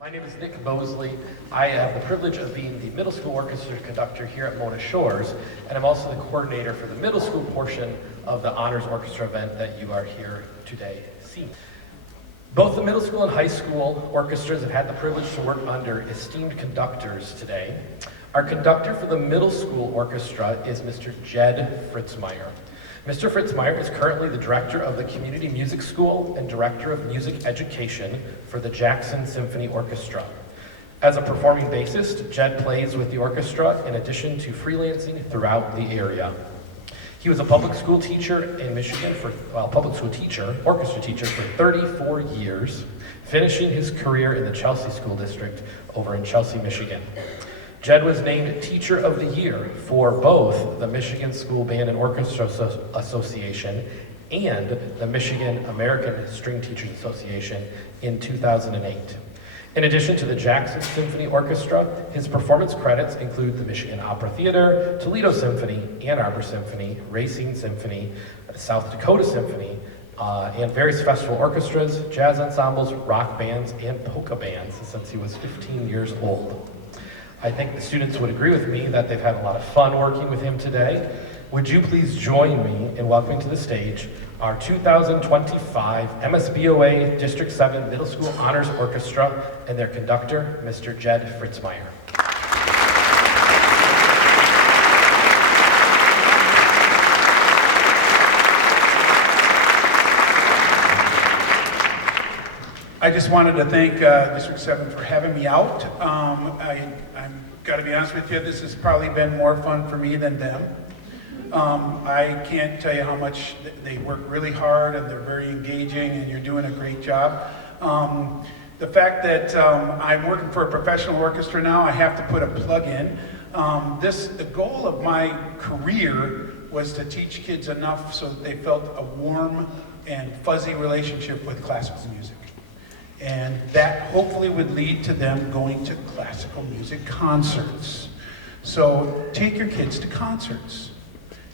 My name is Nick Mosley. I have the privilege of being the middle school orchestra conductor here at Mona Shores, and I'm also the coordinator for the middle school portion of the Honors Orchestra event that you are here today seeing. Both the middle school and high school orchestras have had the privilege to work under esteemed conductors today. Our conductor for the middle school orchestra is Mr. Jed Fritzmeyer. Mr. Fritzmeyer is currently the director of the Community Music School and director of music education for the Jackson Symphony Orchestra. As a performing bassist, Jed plays with the orchestra in addition to freelancing throughout the area. He was a public school teacher in Michigan orchestra teacher for 34 years, finishing his career in the Chelsea School District over in Chelsea, Michigan. Jed was named Teacher of the Year for both the Michigan School Band and Orchestra Association and the Michigan American String Teachers Association in 2008. In addition to the Jackson Symphony Orchestra, his performance credits include the Michigan Opera Theater, Toledo Symphony, Ann Arbor Symphony, Racine Symphony, South Dakota Symphony, and various festival orchestras, jazz ensembles, rock bands, and polka bands since he was 15 years old. I think the students would agree with me that they've had a lot of fun working with him today. Would you please join me in welcoming to the stage our 2025 MSBOA District 7 Middle School Honors Orchestra and their conductor, Mr. Jed Fritzmeyer. I just wanted to thank District 7 for having me out. I'm got to be honest with you, this has probably been more fun for me than them. I can't tell you how much they work really hard and they're very engaging and you're doing a great job. The fact that I'm working for a professional orchestra now, I have to put a plug in. The goal of my career was to teach kids enough so that they felt a warm and fuzzy relationship with classical music. And that hopefully would lead to them going to classical music concerts. So take your kids to concerts.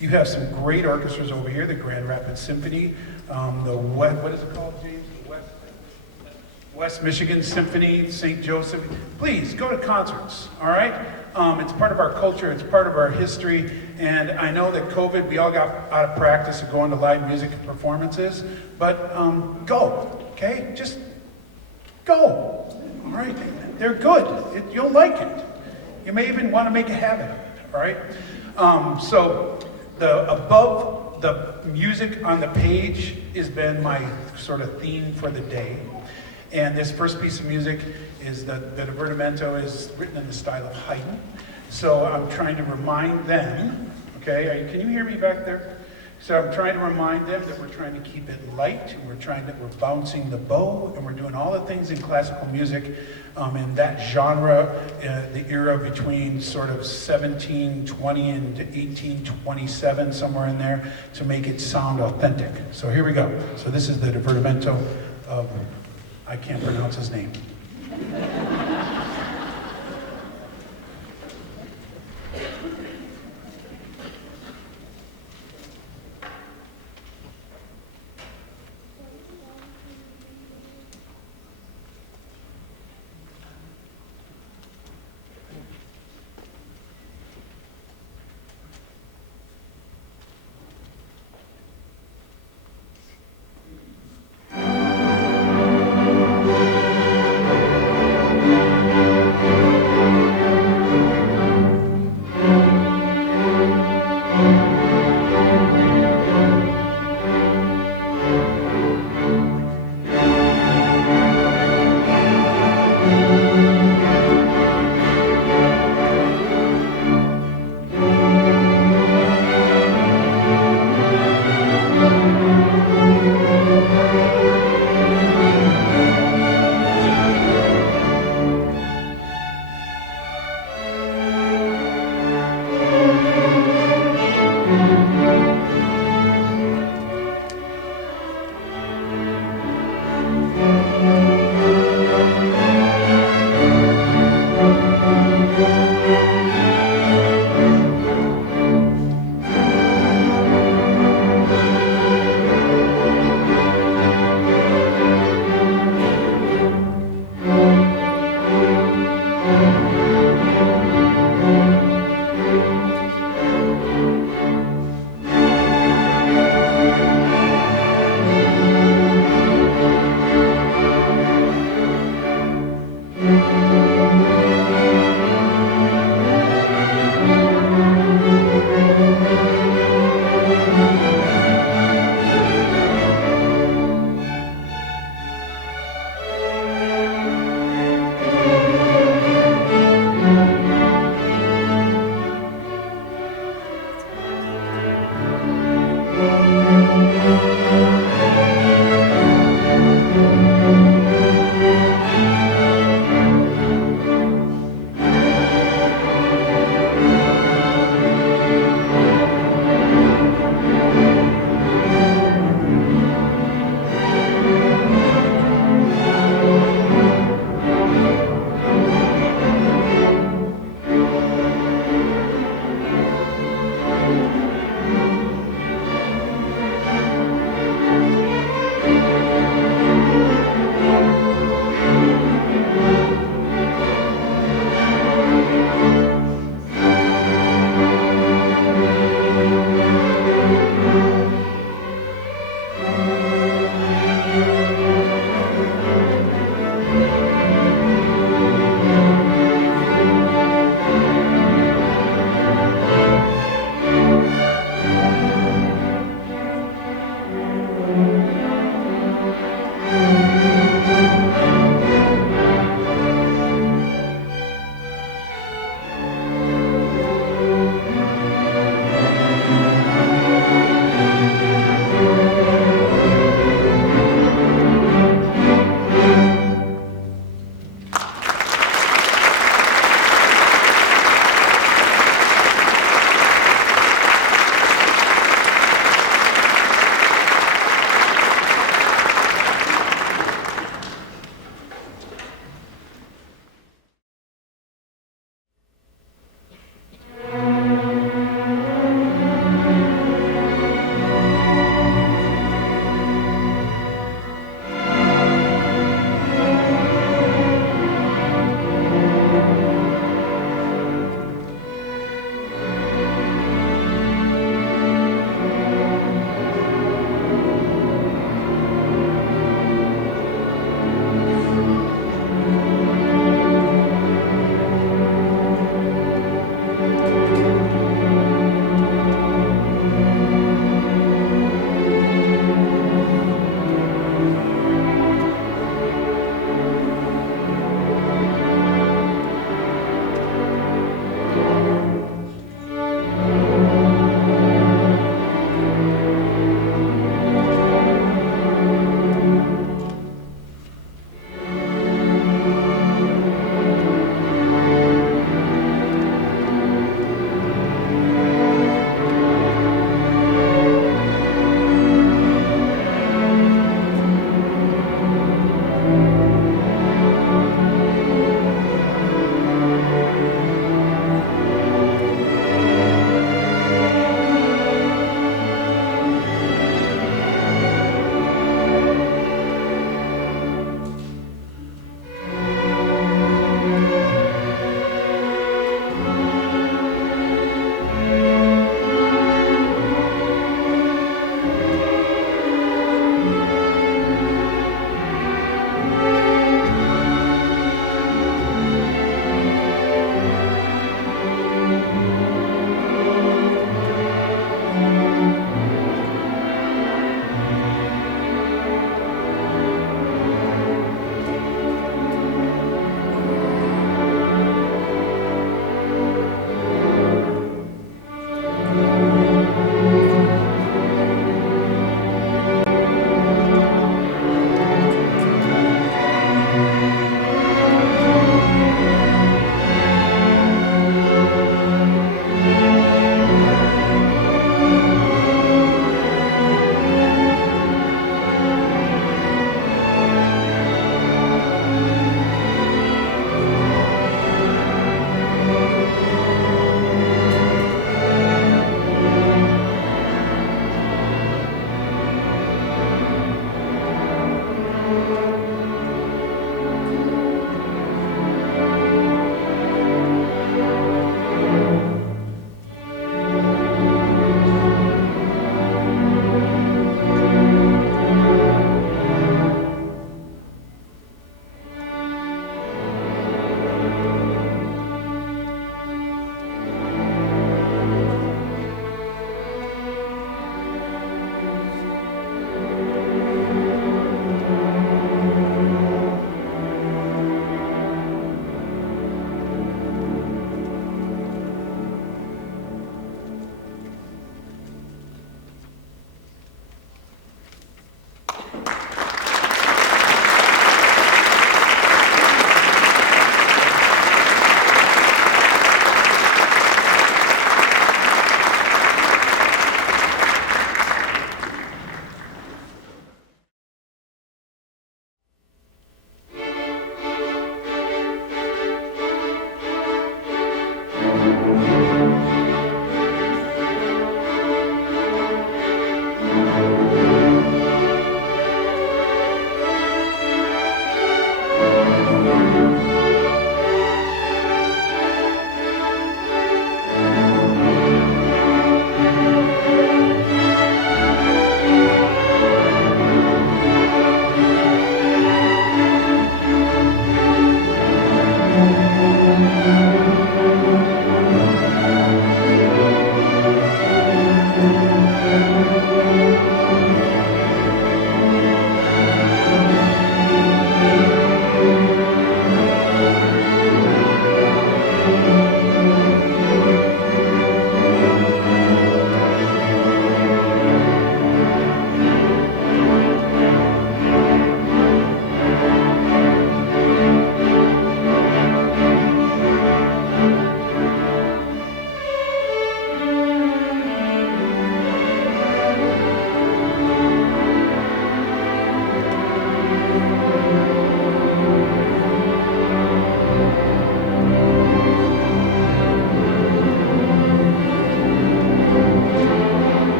You have some great orchestras over here, the Grand Rapids Symphony, what is it called, James? West Michigan Symphony, St. Joseph. Please go to concerts, all right? It's part of our culture, it's part of our history, and I know that COVID, we all got out of practice of going to live music performances, but go, okay? Just go, all right? They're good, you'll like it. You may even want to make a habit of it, all right? So above the music on the page has been my sort of theme for the day. And this first piece of music is the divertimento is written in the style of Haydn. So I'm trying to remind them, okay, can you hear me back there? So I'm trying to remind them that we're trying to keep it light, and we're bouncing the bow, and we're doing all the things in classical music in that genre, the era between sort of 1720 and 1827, somewhere in there, to make it sound authentic. So here we go. So this is the divertimento of, I can't pronounce his name.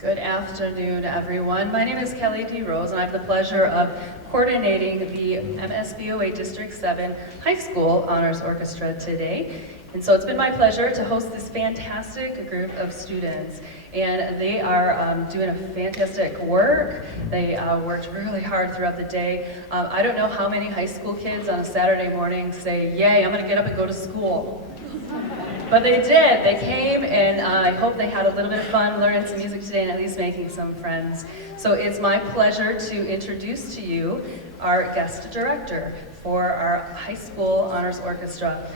Good afternoon, everyone. My name is Kelly D. Rose, and I have the pleasure of coordinating the MSBOA District 7 High School Honors Orchestra today. And so it's been my pleasure to host this fantastic group of students. And they are doing a fantastic work. They worked really hard throughout the day. I don't know how many high school kids on a Saturday morning say, yay, I'm gonna get up and go to school. But they did. They came, and I hope they had a little bit of fun learning some music today and at least making some friends. So it's my pleasure to introduce to you our guest director for our high school honors orchestra.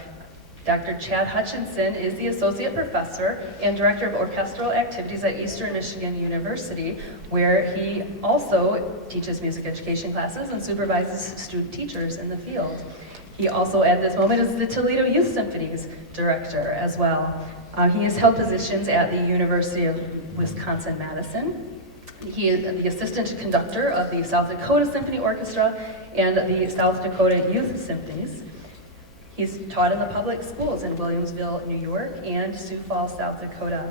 Dr. Chad Hutchinson is the Associate Professor and Director of Orchestral Activities at Eastern Michigan University, where he also teaches music education classes and supervises student teachers in the field. He also, at this moment, is the Toledo Youth Symphony's director as well. He has held positions at the University of Wisconsin-Madison. He is the assistant conductor of the South Dakota Symphony Orchestra and the South Dakota Youth Symphonies. He's taught in the public schools in Williamsville, New York, and Sioux Falls, South Dakota.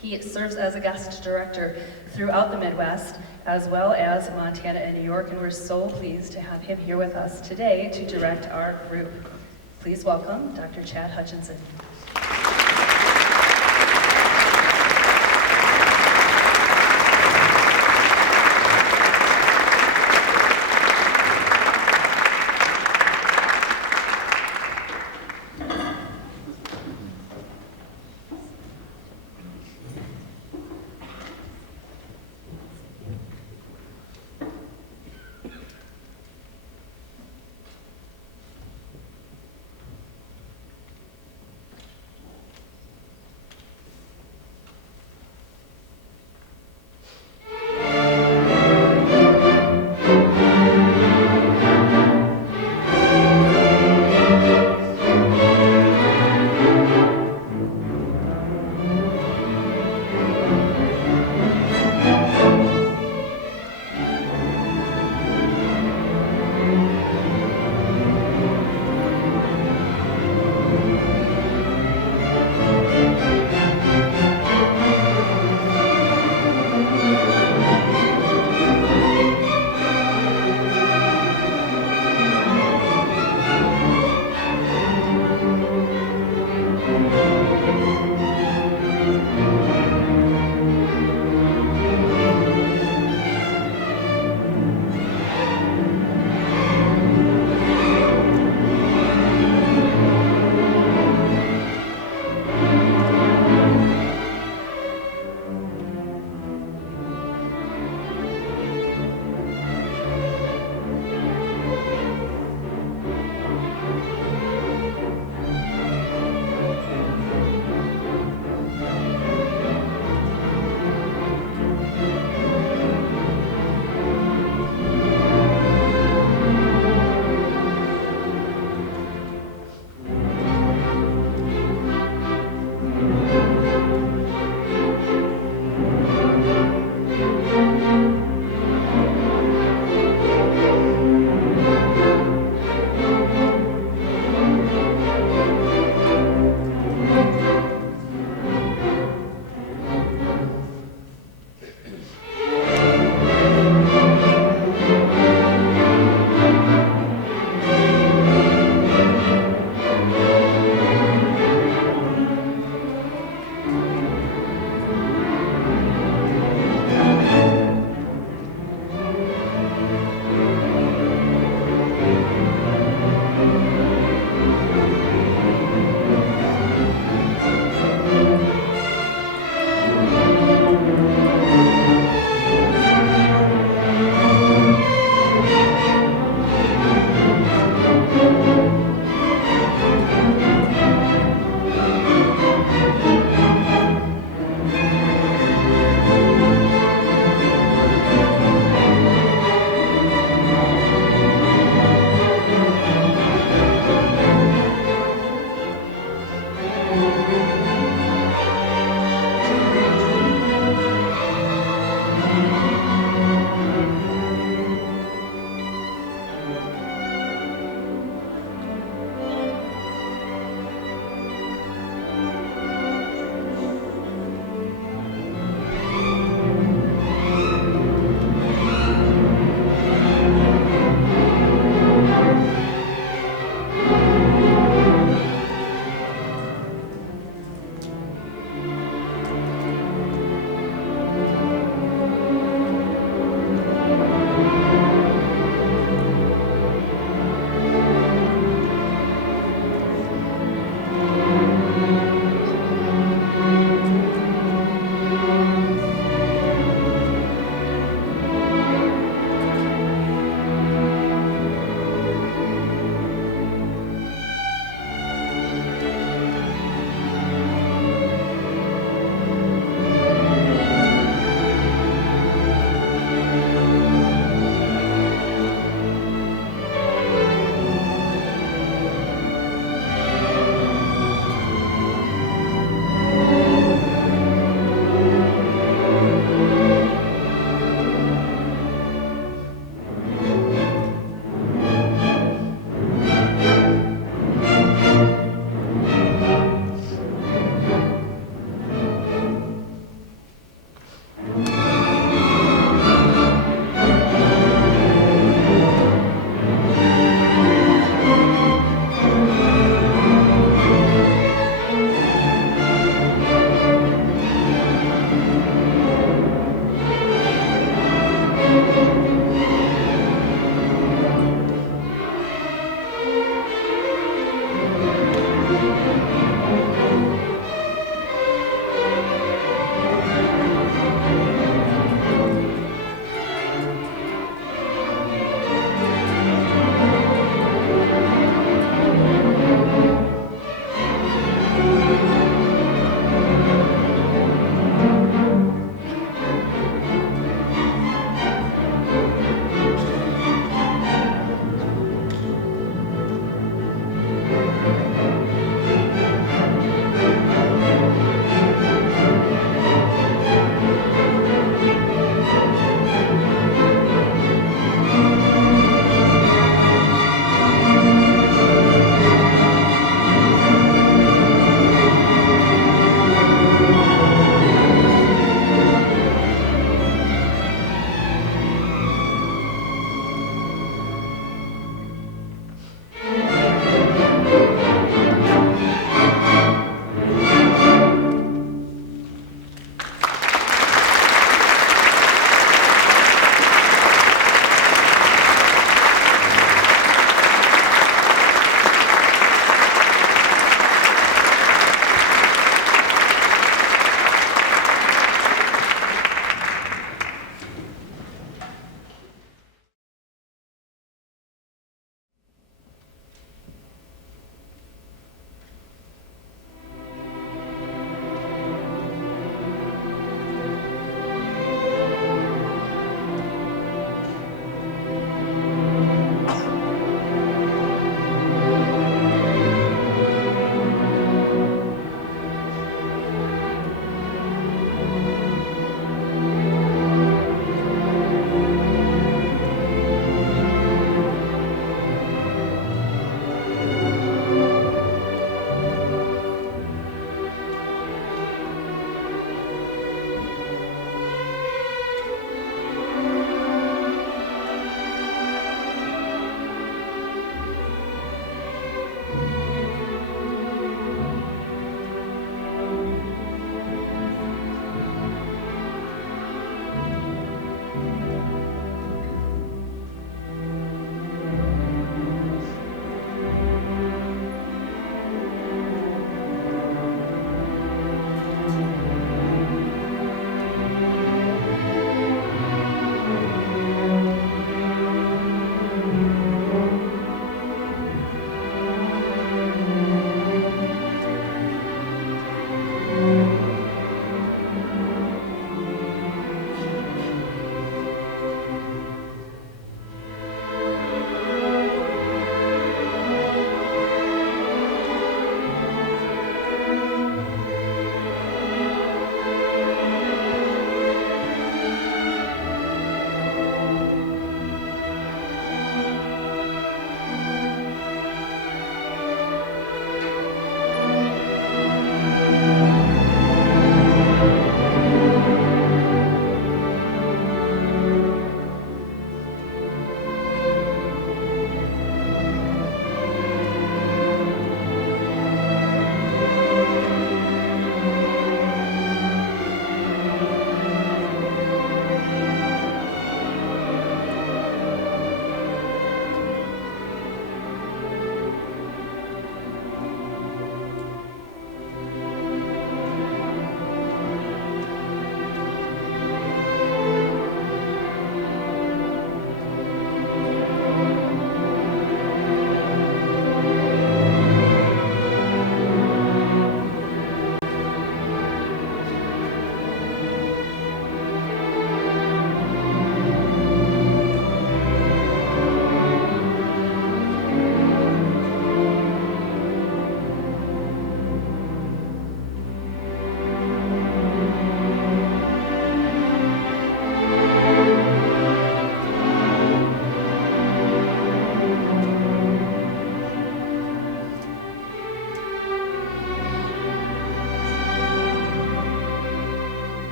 He serves as a guest director throughout the Midwest, as well as Montana and New York, and we're so pleased to have him here with us today to direct our group. Please welcome Dr. Chad Hutchinson.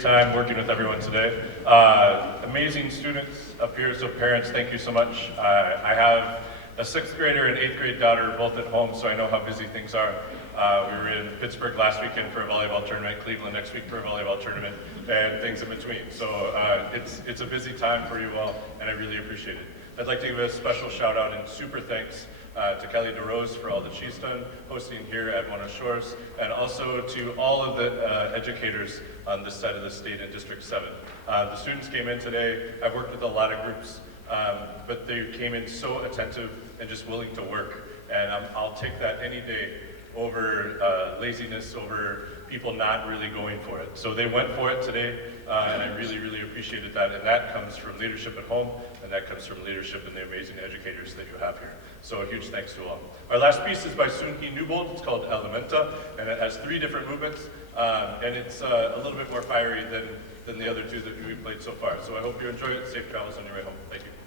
great time working with everyone today. Amazing students up here, so parents, thank you so much. I have a 6th grader and 8th grade daughter both at home, so I know how busy things are. We were in Pittsburgh last weekend for a volleyball tournament, Cleveland next week for a volleyball tournament, and things in between. So it's a busy time for you all, and I really appreciate it. I'd like to give a special shout out and super thanks to Kelly DeRose for all that she's done hosting here at Mona Shores, and also to all of the educators on this side of the state in District 7. The students came in today. I've worked with a lot of groups, but they came in so attentive and just willing to work, and I'll take that any day over laziness, over people not really going for it. So they went for it today, and I really, really appreciated that. And that comes from leadership at home, and that comes from leadership and the amazing educators that you have here. So a huge thanks to all. Our last piece is by Soon-Hee Newbold. It's called Elementa, and it has 3 different movements, and it's a little bit more fiery than the other 2 that we've played so far. So I hope you enjoy it. Safe travels on your way home. Thank you.